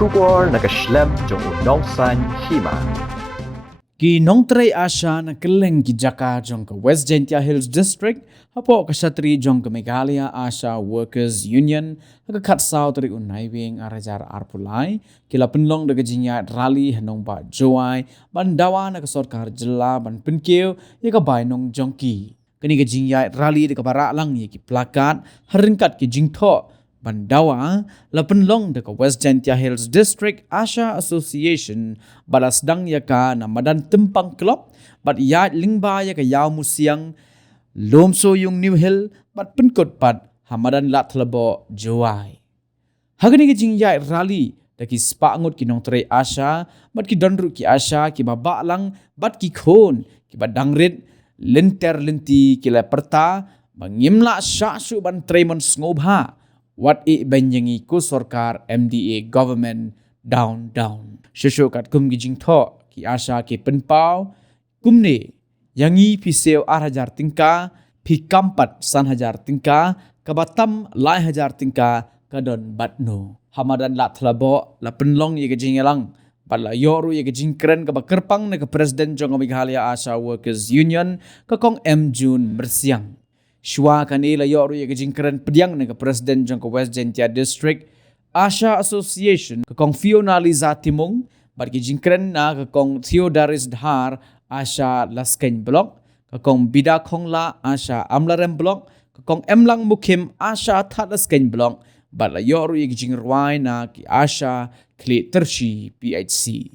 Shubor nakaslem jong unongsan Hima. Ki Nongtrei Asha na keleng ki Jaka jong ke West Gentia Hills District hapo ka Satri jong ke Meghalaya Asha Workers Union ka kat sau teri unai wing arajar arpulai kila penlong de jinya rally hanong ba joai ban dawa na ka Sorkar Jylla ban penkeu ye ka bai nong jongki kini ke jinya rally de ka barak lang ye ki plakat haringkat ki jingtho ban dawa la penlong de ka West Gentia Hills District Asha Association balas dang ya ka na madan tempang klop bat ya lingba ya ka yaw musiang lomso yung New Hill bat penkot pat hamadan lat lebo joai hagani ke jing ya rally da ki spa ngot ki Nongtrei Asha bat ki donru ki Asha ki baba lang bat ki khon ki badangrit lenter lenti ki la perta mangimla sya ban tremon ngobha wat I benjengi ku Sorkar MDA government down. Syushukat kum gijing tho ki Asha ki penpau kumne yangi piseu 8,000 tingka pi kampat 1,000 tingka kabatam 1,000 tingka kadon batno hamadan la thlabo la penlong ye gijing yalang bala yoru ye gijing kren ka bakerpang na ka president jong Meghalaya Asha Workers Union ka kong M June bersiang Shua kanila yoru ye gijing keren pediang na ka President jong ka West Gentia District Asha Association ka kong Fiona Liza Timong bat gijing keren na ka kong Theodaris Dhar Asha Laskeny Block ka kong Bida Khongla Asha Amlarem Block ka kong Emlang Mukim Asha That Laskeny Block bat la yoru ye gijing ruai na ki Asha Kli Tershi PHC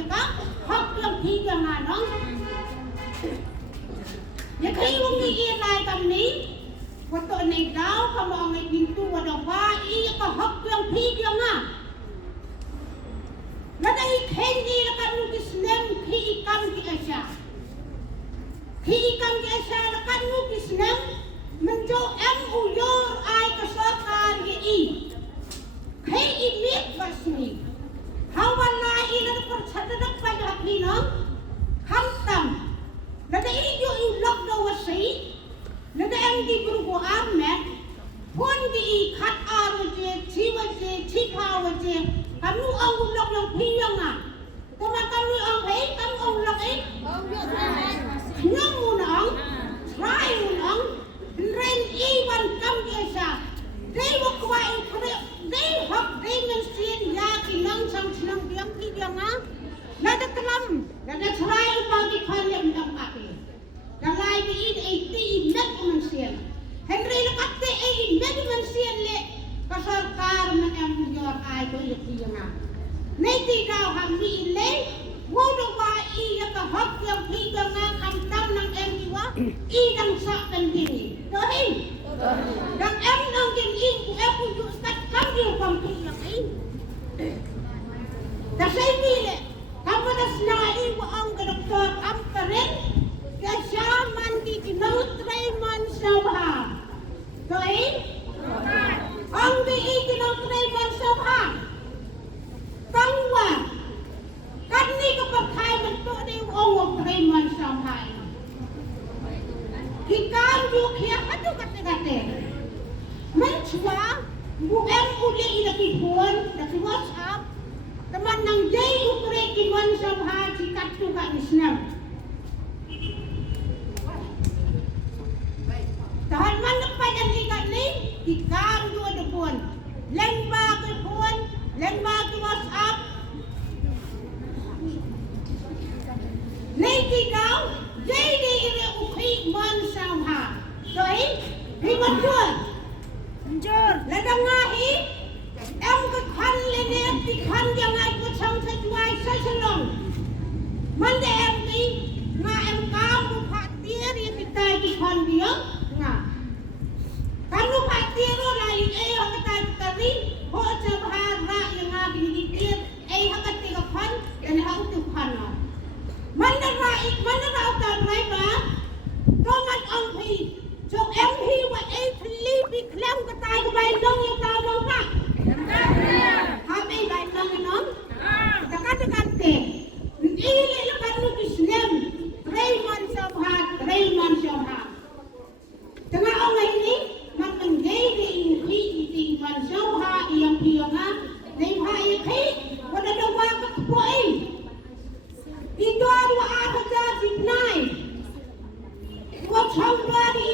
juga hak yang tiga nganong. Ya kai wong ni lai kam ni. Waktu ni kau kamu angai pintu wadah bai ka hak yang tiga nga. Nada ikhengi lakan nukis nem ki ikam ki Asha. Ki ikam ki Asha lakan nukis nem menjo uyor ai ka Sorkar ye I. Kai imit basni. Hawala ila percadadak pada hapino. Hantam. Nada iyo ulok do wasi. Nada di berugo amet. Pon di kat arwaje, ciwaje, cipawaje. Kamu ang ulok ng piyang nga. Kama kami ang hey, kamu ang ulok eh. Nyang unang, try unang, ren iwan kam biasa. They wakwa in kre, they hak they mensin ya kinang sang sinang piyang nga. Nada kalam, nada try pagi kanyang ng kaki. Dalai di in 80 net mensin. Henry lakatte net mensin le. Sorkar man uyor ai ko yang nga. Nei ti daw ham mi le, wo do wa I ya ka hak yang tiga nga kam tam nang diwa, I dang sa kan gini. Dohin. Dang nang gini ku aku ju stat kam dio kam yang I. Da sai mi le, kam da snai wa ang ka doktor am paren, ya shaman di Nongtrei man sabha. Dohin. Ang diigi ng Nongtrei sabha. Tangwa. Kani kapag kaya magto na yung Nongtrei sabha. Hikam yung kaya kato kate-kate. Manchwa, buem uli inakipon, naki WhatsApp, taman ng day ukre kinwan sabha, sikat to ka isnam. Tahan man nagpayan ikat ni, hikam yung adapon. Lengba ke phone, lengba ke WhatsApp. Lady kau, jadi ini ukhi man samha. Doi, Hima tuan. Anjur, ladang ngahi. Em ke khan lene di khan jangan ku sang sejuai seselong. Mande em ni, nga em kamu patir yang kita di khan dia, nga. Kamu patir lai kata tadi, ho sabhara yang ngabing dikir, hakat tiga khan dan hau tu khan. Mana rau rai ba? Tomat ang pi, so em hi wa li bi klem katai ka bai long yang tao long pa. Ha bai bai long non? Dekat te. Ile lekan lu Islam, Rayman sabha. Tengah orang ini man menjadi di man sabha yang pianga, dai hai kai, wala dawa ka poi. Itu ada apa jadi naik? Buat sampai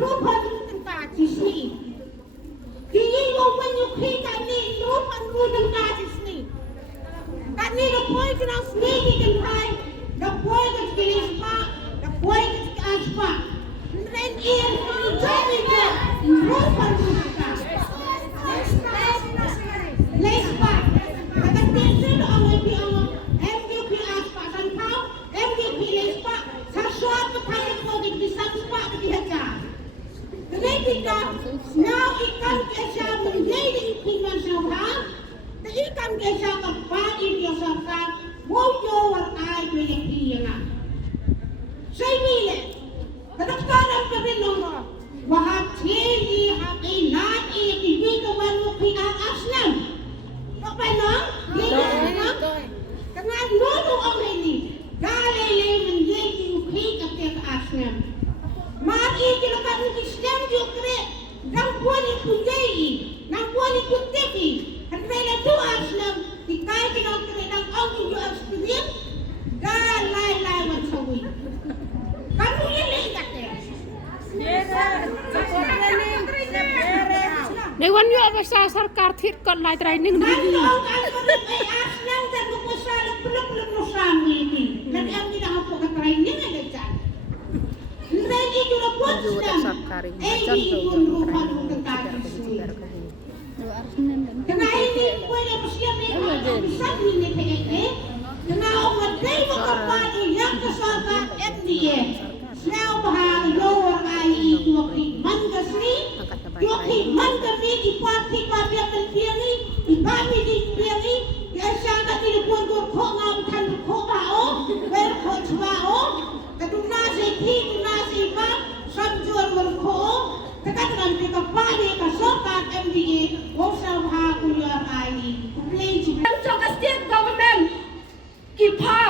lupa tentang sini. Kini mau menyukai kami lupa tentang sini. Kami lepoi kena sini kenai, lepoi ke jenis pak, lepoi ke aspa. Dan ia jadi lupa tentang. Lespa, akan biasa orang bilang. Now ikan kesa menjadi ikan sabha, ikan kesa kepat itu Sorkar, wujud warnai berlian. Saya bilang, kedokteran kebenaran, wahab tinggi hakilat ini juga wanita aslam. Tak benar? Tidak. Dengan dulu orang ini, galile menjadi ikan aslam. Mari kita kan Islam juga nang buani punjai, nang buani punteki. Henry tu Islam dikai kita nang orang juga experience. Galai wansawi. Kamu ini ikat ya?ในวันยุบสาสรการทิศก่อนลายtraining นั่นเราการคนไปIslam dan keputusan belum muslim ini. Dan yang tidak mampu ke training ada jalan. Ready to the put them. Pun rupa tentang ini. Kena ini boleh bersiap ni. Bisa ni PE. Kena day makapati yang kesorkan MDA. Snel bahag lower IE tuaki mangasni, tuaki mangami ipati pati akan piangi, ipati di piangi, ya syaka tilipun ko ngam tan ko bao, wer ko chwao, kaduna si ti kaduna si ba, samjuan wer ko, takatan pikapani kesorkan MDA, wosal bahag lower IE. Jangka state government kipa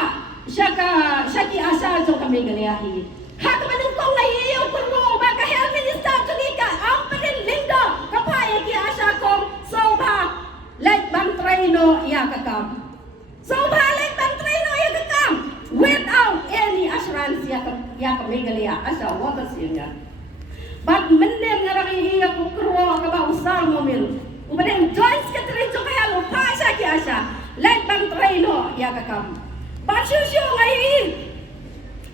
Shaki Asha jangka megaliahi. Hak menungkong lagi yang perlu baka health minister juga amperin linda kapaya ki Asha kong soba Leit Nongtrei no ia kakam. Soba Leit Nongtrei no ia kakam without any assurance ia megalia Asha water senior. But mendem ngarang ia kukruwa kaba usar momil. Kemudian Joyce Catherine juga yang lupa Shaki Asha Leit Nongtrei no ia kakam. Basyusyo ngayon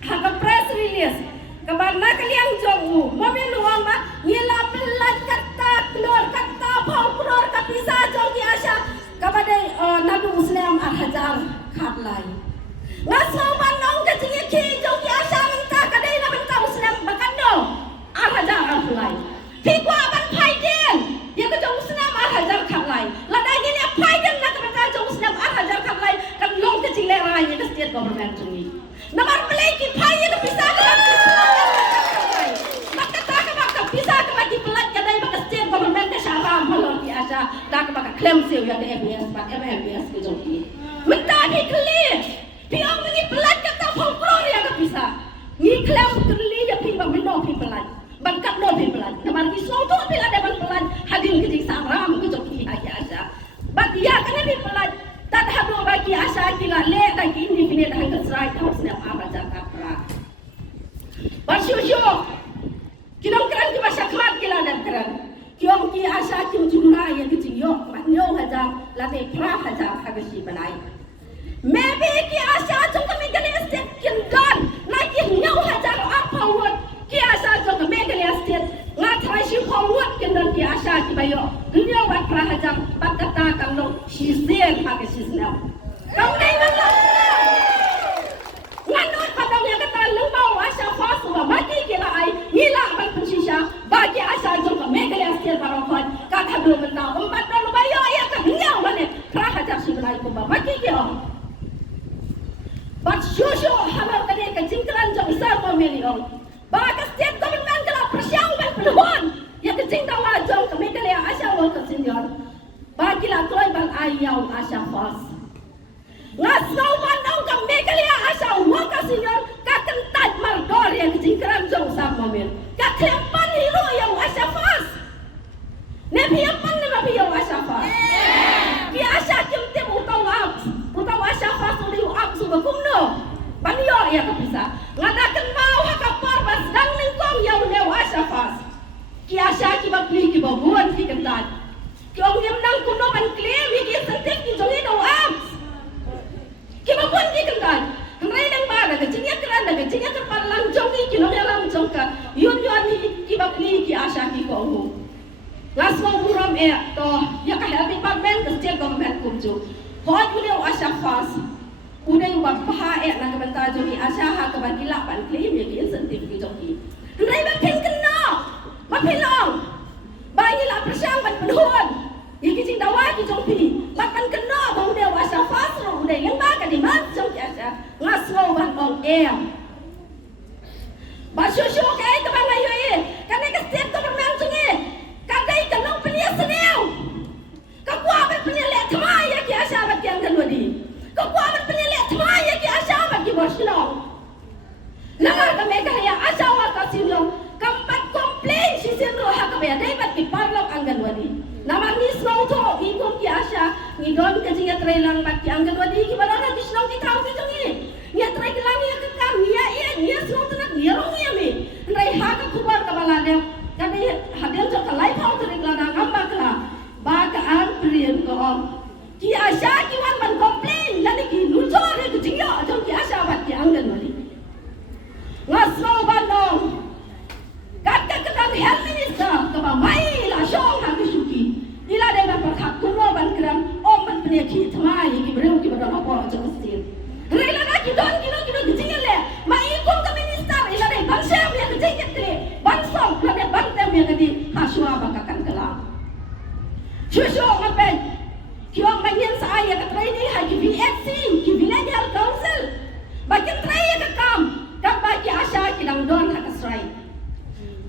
haka press release kabar nakaliang jongu momiluang ba Jylla pelat kata klor kata pau klor kapisa jongi Asha kabade nadu muslim hajar khatlai ngaso banong kecing ki jongi Asha menta kadai na menta muslim bakando hajar khatlai hikwa ban phaiden ya ke jong muslim hajar khatlai ladai ni phaiden na kabata jong muslim hajar khatlai kan long kecing le rai ni state government jongi Namar pelaki payah ke pisah ke maka tak maka pisah ke bagi pelat kadai maka state government ke syaram halor di Asha tak maka klaim Siew yang MBS pak MBS ke joki mentah di Kylli piang ni pelat kata folklore yang ke pisah ni klaim Kylli ya pimba meno pi pelat bangkat no pi pelat namar di soto bila ada pelat hadir ke syaram ke joki Asha bat dia kan pi pelat tak hadu bagi Asha kila le lagi independent hangga serai tahu snap apa jangka pra. Basyusyo kinong keran ki masyakmat kila dan keran. Kiong ki Asha kim jumna ya kecing yo matnyo haja late pra haja hagasi banai. Maybe ki Asha jong kami gale estate kindan lagi nyaw haja apa wot ki Asha jong kami gale estate ngatai si pawot kindan ki Asha ki bayo. Nyaw wat pra haja bakata kang she's there hagasi snap. Kau dai mana? Nganut padang yang kata lembau Asha fasu bagi kila ai Jylla ban pensisha bagi Asha jong ka megale astir barokot ka thadu menta umpat no bayo ya ka nyaw bane pra hajar siblai ko bagi kila but shusho hamar kade ka jingkran jong sar ko milion ba ka state government kala persyang ban peluan ya ka jingtawa jong ka megale Asha wo ka senior bagi la toy ban ayau Asha fas Ngasau bandang ka megalia Asha waka senior ka kentat mardor yang jingkran jong sam momil ka klempan hiro yang Asha fas ne piapan ne mapi yang Asha fas ki Asha kim tim utau Asha fas uli up suba kumno banyo ya kapisa ngadakan mau hakapar bas dang lingkong yang ne Asha fas ki Asha ki bapli ki babuan ki kentat ki ong yam nang kuno ban claim ki sentik ki jongi do up Kita pun dikenal. Hangrai nang bara ke jinya keran ke jinya kepan lang jongi kino heram jongka. Yun ni kiba pli ki Asha ki ko hu. Las mo buram to ya ka health department ke state government kumju. Hoi uleu Asha fas. Udai wa paha na ke benta jongi Asha ha ke bagila pan claim ya ki insentif ki jongi. Hangrai ba pin kena. Ma pilong. Ba la persyang ban penhuan. Iki jing dawa ki jong pi. Makan kena bang dia Asha fas ro udai yang ba ka di mat jong ki Asha. Ngaslo ban ong Basyusyo kay ka bang ayo Kani ka state government jong kadai ka nang penia seneu. Ka kwa ba penia le tmaya ki Asha ba tiang kan wadi. Ka kwa ba penia le tmaya ki Asha ba ki borsino. Namar ka mega ya Asha wa ka sinyo. Kampat komplain si sinro ha ka ba dai ba ki parlok anggan wadi. Namar ni snow to ingkong ki Asha ni don ka jinga trailang bat ki anggan wadi ki barana ki snow ki taw ki jongi. Nia trai kelang ya ke kam nia snow tenak nia rong ya mi. Nrai ha ka kubar ka balade. Kani hadel jo ka lai pau trik lana ngamba kala. Ba ka amprien ko om. Ki Asha ki wan ban komplain lani ki nujor ki jinga jong ki Asha bat ki anggan wadi. Ngasno bandong. Kat ka kadang health minister ka ba mai la shong ha ki suki. Ila de ban perkhak kuno ban kram om ban penia ki tmai ki breu ki badang apa jong stil. Rela don kilo gijing le ma ikon ka minister ila dai bangsa ya gijing kle bansong la dai bantem ya kadi haswa bakakan kala shusho ngapen kiong manyen sa aya ka training ha ki VFC ki village health council bakin trai ka kam bagi Asha kidang don ha kasrai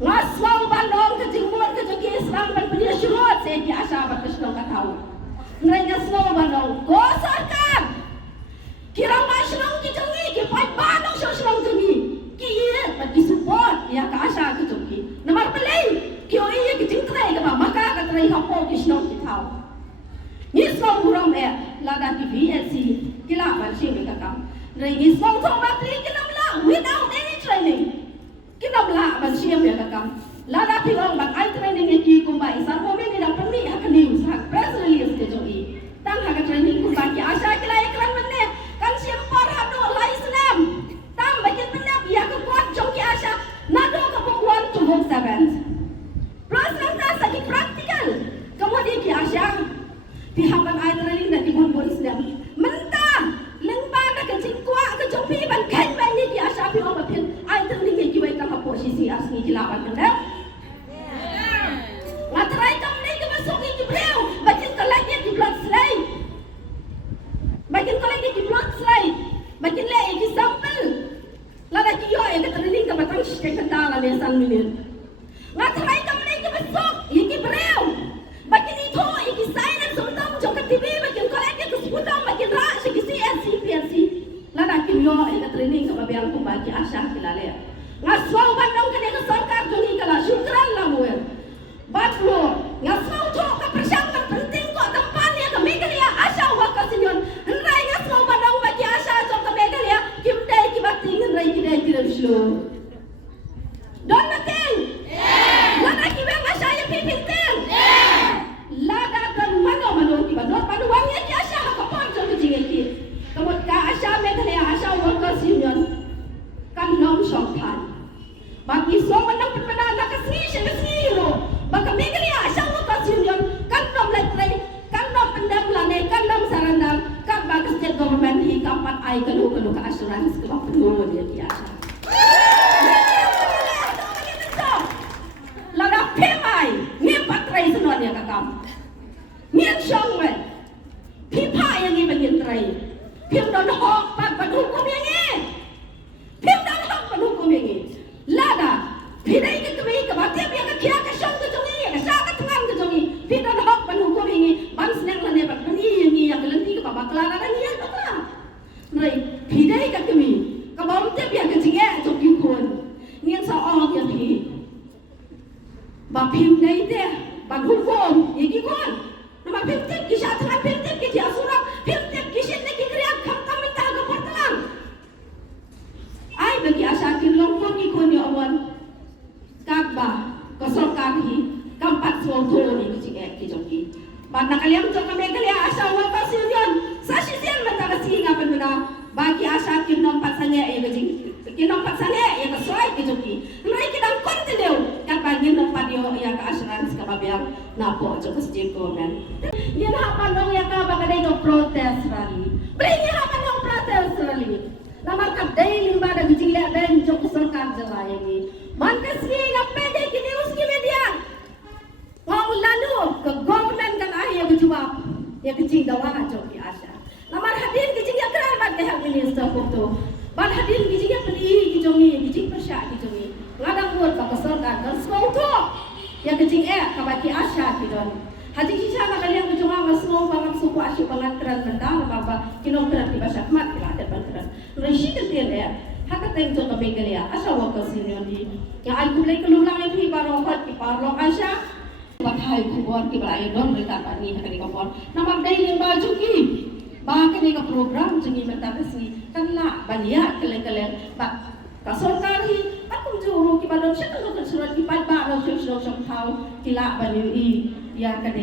ngaswang bandong ke jingmur ke jogi Islam ban pedia syurut se ki Asha ba kasno ka tahu nanya semua bandong ko Sorkar kira mashrong ki jongi ki pai bandong shrong jongi ki ye bagi support ya ka Asha ke jogi nomor pelai ki o ye ki jingtrai ka ba maka ka trai ha po ki shrong ki tahu ni semua burang be lada ki VSC kila ban sing ka kam Regi semua tu orang beli kena belak without any training. Kena belak manusia biar kakam. Lada pilong bang I training yang ki kumbai. Sarmo ni dah permi hak news hak press release ke joi. Tang hak training kumbai ki Asha kila ekran mana kan siapa hado lai senam. Tang bagian mana biar ke kuat jom ki Asha. Nado ke pokwan to home servants. Plus langkah sakit praktikal. Kemudian ki Asha pihak bang I training dah dibun senam. Mentah. Lengba nak kencing kuat ke jopi ban kan ban ni ki Asha pi orang pin ai teng ni ki wai tang posisi asni ki lawan kena ngatrai kam ni ke masuk ni ki breu bakin kolagi di block slide bakin kolagi di block slide bakin le ki sampel lada ki yo ke training ke batang ke kendala ni sang minit ngatrai kam ni ke masuk ki breu bakin itu ki sign and sultan jok ke TV bakin kolagi ke seputang bakin ra ki PNC lada kim yo ke training ke babiang ku bagi Asha kilale ngaswau bandong ke ni Sorkar jungi kala syukran la muer batlo ngaswau to ke persyaratan penting ko tempatnya ke Megalia Asha wa kasinyon nrai ngaswau bandong bagi Asha jong ke Megalia kim dai ki bating nrai ki dai ki slo don nating lada ki bang Asha ya pipinting lada dan mano ki bandot padu wangi ki Asha ka por jong ke jingi kemudian Asha Megalia Asha Workers Union kan nom Sorkar bagi semua menang perpedana kesini lo baka Megalia Asha Workers Union kan nom Leit kan nom pendam lane kan nom sarandang kan bagi state government hi kampat ai kelu ke asuransi ke penuh dia ki Asha lada pemai ni patrai senot dia kakam ni syong we pipa yang ni bagian trai Phim don hok pan hukum yang ni. Phim don hok pan hukum yang ni. Lada, pidai ke kami ke batin biar ke kira ke syong ke jongi, ke syak ke tengan ke jongi. Phim don hok pan hukum yang ni. Ban senang lah ni pan ni yang ni yang kelenti ke babak kelana dan ni yang betul. Nai, pidai ke kami ke batin biar ke jinge jongi pun. Ni yang soal yang pi. Bapim nai deh, pan hukum yang ni kon. Nama phim tip kisah tengan phim tip kisah surat phim tip kisah ni bagi Asha kilong ko ki ko ni awan kakba ko Sorkar hi kampat suang to ni ki jongi ban nakaliam jong kami kalia Asha Workers Union sa sisian mata ka singa penuna bagi Asha kinom pasange gajing kinom pasange ka soy ki jongi nai kidang continue kan bagi nom padio ya ka asuransi ka babiang napo jong sejek komen ni na panong ya ka bagadai no protest rally beli ni ha panong protest rally Namar kat day limba da gijila dan jok Sorkar Jylla yang ni. Man kasih ngapai day ki news ki media. Ngau lalu ke government kan ah yang jawab. Ya kecing dawa jok ki Asha. Namar hadir kecing ya keran mat deh minister foto. Ban hadir kecing ya peli ki jongi, kecing persyak ki jongi. Ngadang buat ka Sorkar dan foto. Ya kecing ka bagi Asha ki don. Haji kisah nak kalian berjumpa masuk bangat suku asyik bangat keran mentang apa kino keran di bahasa mat kita ada keran. Resi kecil ya. Hak teng jong Megalia Asha Workers Union di. Yang aku boleh kelulang itu barokat di parlo Asha. Bakai kubuan ki balai don mereka pani hak di kapon. Nama dai yang baju ki. Bahkan ni ka program jengi menta kesini kan lah banyak keleng-keleng. Pak Sorkar hi aku juru ki balon syek surat ki pat ba ro syek syek tau ki la bani ya kade